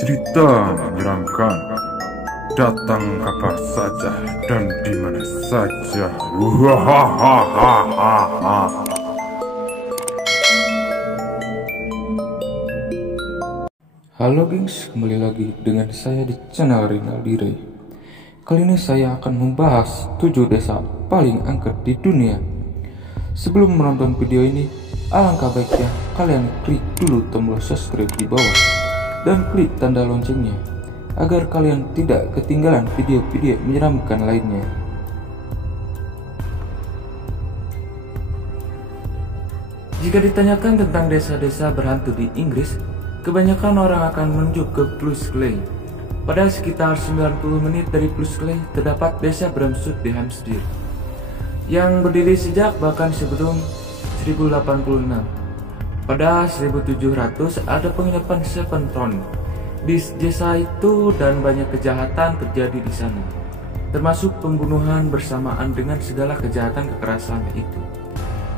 cerita menyeramkan datang kapan saja dan di mana saja. Halo gengs, kembali lagi dengan saya di channel Rinaldi Ray. Kali ini saya akan membahas 7 desa paling angker di dunia. Sebelum menonton video ini, alangkah baiknya kalian klik dulu tombol subscribe di bawah dan klik tanda loncengnya agar kalian tidak ketinggalan video-video menyeramkan lainnya. Jika ditanyakan tentang desa-desa berhantu di Inggris, kebanyakan orang akan menuju ke Plushley. Pada sekitar 90 menit dari Plushley terdapat desa Bramswood di Hampshire yang berdiri sejak bahkan sebelum 1086. Pada 1700 ada penginapan Seventron di desa itu dan banyak kejahatan terjadi di sana, termasuk pembunuhan bersamaan dengan segala kejahatan kekerasan itu.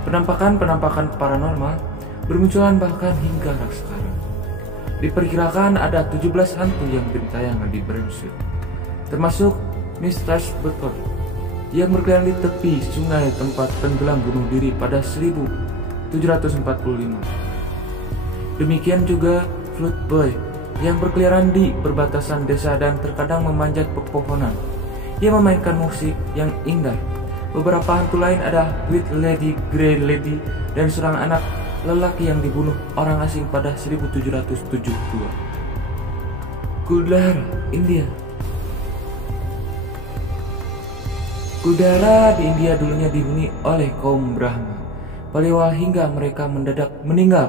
Penampakan paranormal bermunculan bahkan hingga sekarang. Diperkirakan ada 17 hantu yang bertayangan di Bramswood, termasuk Mistress Butler yang berkeliaran di tepi sungai tempat tenggelam bunuh diri pada 1745. Demikian juga Flood Boy yang berkeliaran di perbatasan desa dan terkadang memanjat pepohonan. Ia memainkan musik yang indah. Beberapa hantu lain ada White Lady, Grey Lady, dan seorang anak lelaki yang dibunuh orang asing pada 1772. Kuldara, India. Kuldara di India dulunya dihuni oleh kaum Brahma Paliwal hingga mereka mendadak meninggal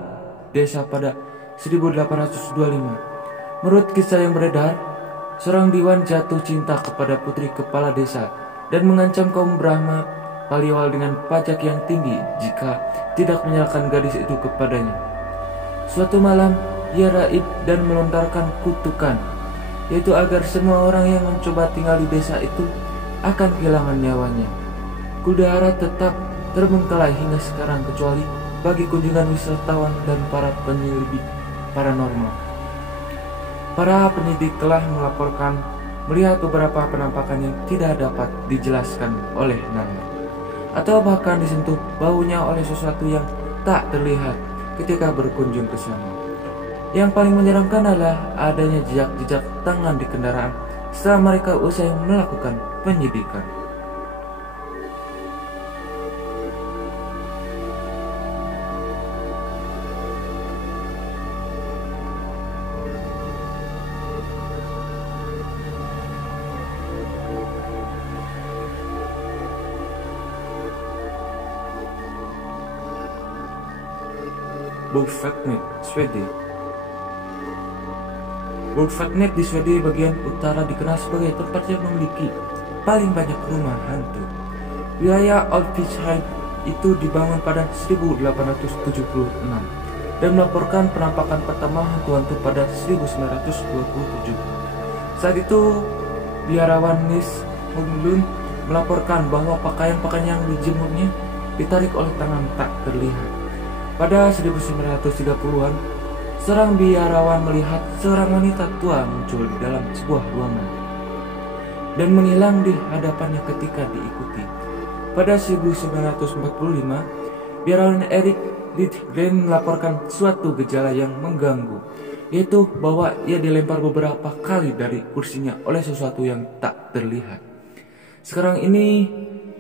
desa pada 1825. Menurut kisah yang beredar, seorang diwan jatuh cinta kepada putri kepala desa dan mengancam kaum Brahma Paliwal dengan pajak yang tinggi jika tidak menyerahkan gadis itu kepadanya. Suatu malam, ia raib dan melontarkan kutukan, yaitu agar semua orang yang mencoba tinggal di desa itu akan kehilangan nyawanya. Kuldara tetap terbengkalai hingga sekarang kecuali bagi kunjungan wisatawan dan para penyelidik paranormal. Para penyidik telah melaporkan melihat beberapa penampakan yang tidak dapat dijelaskan oleh nalar, atau bahkan disentuh baunya oleh sesuatu yang tak terlihat ketika berkunjung ke sana. Yang paling menyeramkan adalah adanya jejak-jejak tangan di kendaraan setelah mereka usai melakukan penyidikan. Bogfatnet, Swedia. Bogfatnet di Swedia bagian utara dikenal sebagai tempat yang memiliki paling banyak rumah hantu. Wilayah Oldfield itu dibangun pada 1876 dan melaporkan penampakan pertama hantu-hantu pada 1927. Saat itu, biarawan Nis Hoglund melaporkan bahwa pakaian-pakaian yang dijemurnya ditarik oleh tangan tak terlihat. Pada 1930-an, seorang biarawan melihat seorang wanita tua muncul di dalam sebuah ruangan dan menghilang di hadapannya ketika diikuti. Pada 1945, biarawan Eric Lidgren melaporkan suatu gejala yang mengganggu, yaitu bahwa ia dilempar beberapa kali dari kursinya oleh sesuatu yang tak terlihat. Sekarang ini,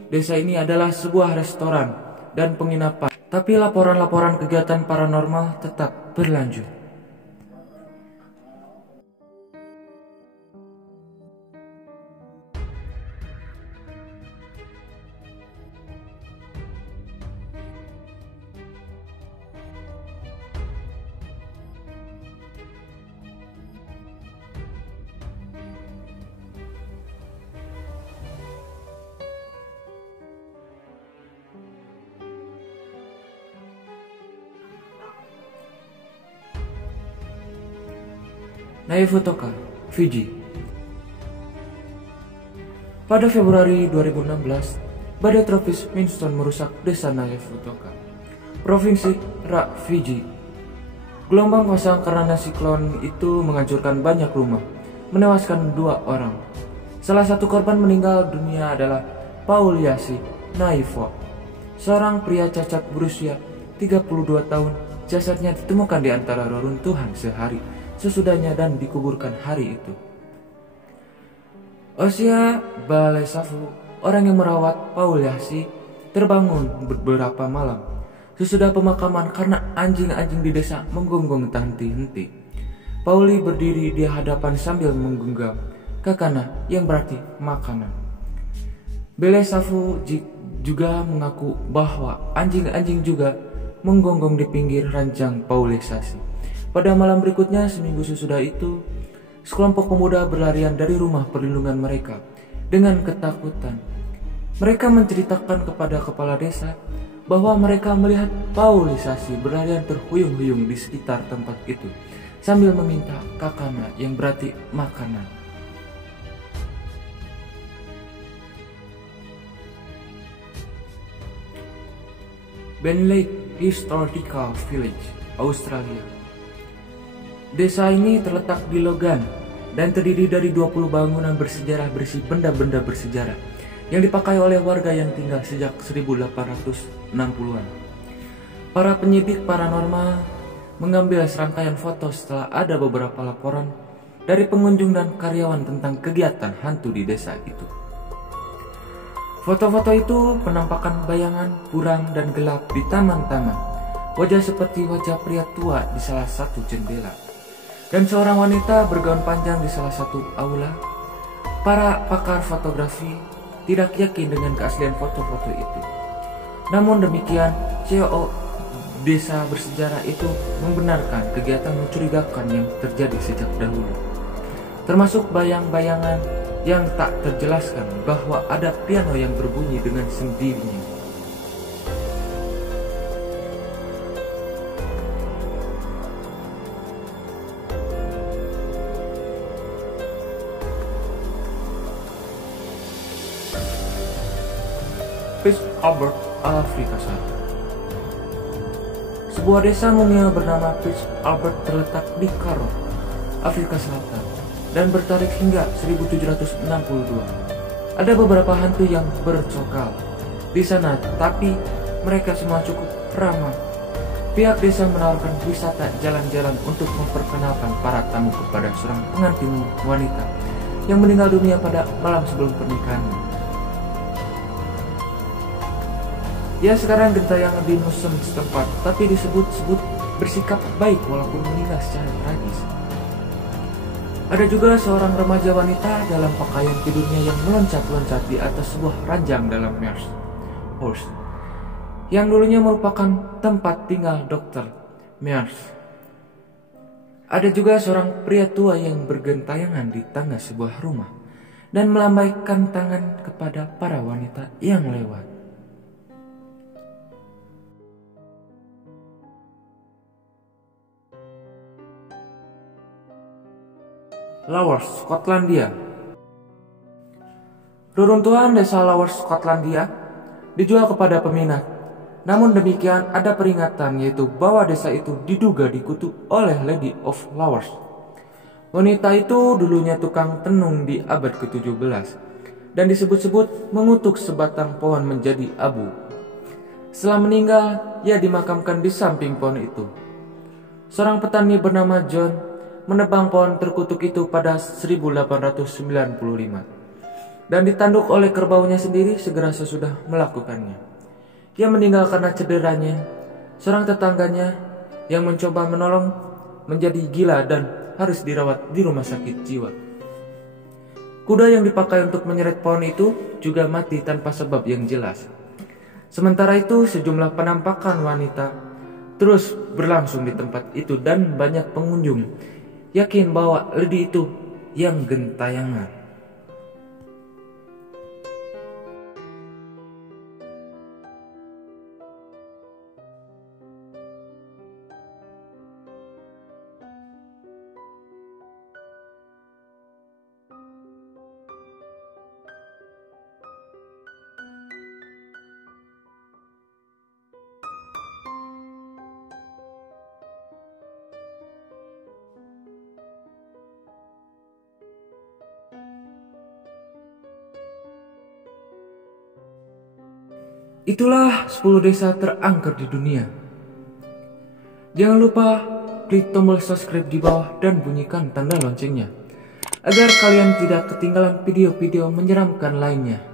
desa ini adalah sebuah restoran dan penginapan, tapi laporan-laporan kegiatan paranormal tetap berlanjut. Naifutoka, Fiji. Pada Februari 2016, badai tropis Winston merusak desa Naifutoka, Provinsi Rak, Fiji. Gelombang pasang karena siklon itu menghancurkan banyak rumah, menewaskan 2 orang. Salah satu korban meninggal dunia adalah Paul Yassi Naifo, seorang pria cacat berusia 32 tahun. Jasadnya ditemukan di antara reruntuhan sehari sesudahnya dan dikuburkan hari itu. Osia Balesafu, orang yang merawat Paul Yassi, terbangun beberapa malam sesudah pemakaman karena anjing-anjing di desa menggonggong tak henti-henti. Pauli berdiri di hadapan sambil menggenggam kakana yang berarti makanan. Belesafu juga mengaku bahwa anjing-anjing juga menggonggong di pinggir ranjang Paulisasi. Pada malam berikutnya, seminggu sesudah itu, sekelompok pemuda berlarian dari rumah perlindungan mereka dengan ketakutan. Mereka menceritakan kepada kepala desa bahwa mereka melihat Paulisasi berlarian terhuyung-huyung di sekitar tempat itu sambil meminta kakana yang berarti makanan. Ben Lake Historical Village, Australia. Desa ini terletak di Logan dan terdiri dari 20 bangunan bersejarah berisi benda-benda bersejarah yang dipakai oleh warga yang tinggal sejak 1860-an. Para penyidik paranormal mengambil serangkaian foto setelah ada beberapa laporan dari pengunjung dan karyawan tentang kegiatan hantu di desa itu. Foto-foto itu penampakan bayangan buram dan gelap di taman-taman, wajah seperti wajah pria tua di salah satu jendela, dan seorang wanita bergaun panjang di salah satu aula. Para pakar fotografi tidak yakin dengan keaslian foto-foto itu. Namun demikian, CEO desa bersejarah itu membenarkan kegiatan mencurigakan yang terjadi sejak dahulu, termasuk bayang-bayangan yang tak terjelaskan bahwa ada piano yang berbunyi dengan sendirinya. Prince Albert, Afrika Selatan. Sebuah desa mungil bernama Prince Albert terletak di Karoo, Afrika Selatan, dan bertarik hingga 1762. Ada beberapa hantu yang bercokal di sana, tapi mereka semua cukup ramah. Pihak desa menawarkan wisata jalan-jalan untuk memperkenalkan para tamu kepada seorang pengantin wanita yang meninggal dunia pada malam sebelum pernikahannya. Ia sekarang gentayangan di museum setempat, tapi disebut-sebut bersikap baik walaupun meninggal secara tragis. Ada juga seorang remaja wanita dalam pakaian tidurnya yang meloncat-loncat di atas sebuah ranjang dalam Mears Horse, yang dulunya merupakan tempat tinggal Dr. Mears. Ada juga seorang pria tua yang bergentayangan di tangga sebuah rumah dan melambaikan tangan kepada para wanita yang lewat. Lowers, Skotlandia. Reruntuhan desa Lowers, Skotlandia dijual kepada peminat. Namun demikian ada peringatan, yaitu bahwa desa itu diduga dikutuk oleh Lady of Lowers. Wanita itu dulunya tukang tenung di abad ke-17 dan disebut-sebut mengutuk sebatang pohon menjadi abu. Setelah meninggal, ia dimakamkan di samping pohon itu. Seorang petani bernama John menebang pohon terkutuk itu pada 1895 dan ditanduk oleh kerbaunya sendiri segera sesudah melakukannya. Ia meninggal karena cederanya. Seorang tetangganya yang mencoba menolong menjadi gila dan harus dirawat di rumah sakit jiwa. Kuda yang dipakai untuk menyeret pohon itu juga mati tanpa sebab yang jelas. Sementara itu, sejumlah penampakan wanita terus berlangsung di tempat itu dan banyak pengunjung yakin bahwa lady itu yang gentayangan. Itulah 10 desa terangker di dunia. Jangan lupa klik tombol subscribe di bawah dan bunyikan tanda loncengnya, agar kalian tidak ketinggalan video-video menyeramkan lainnya.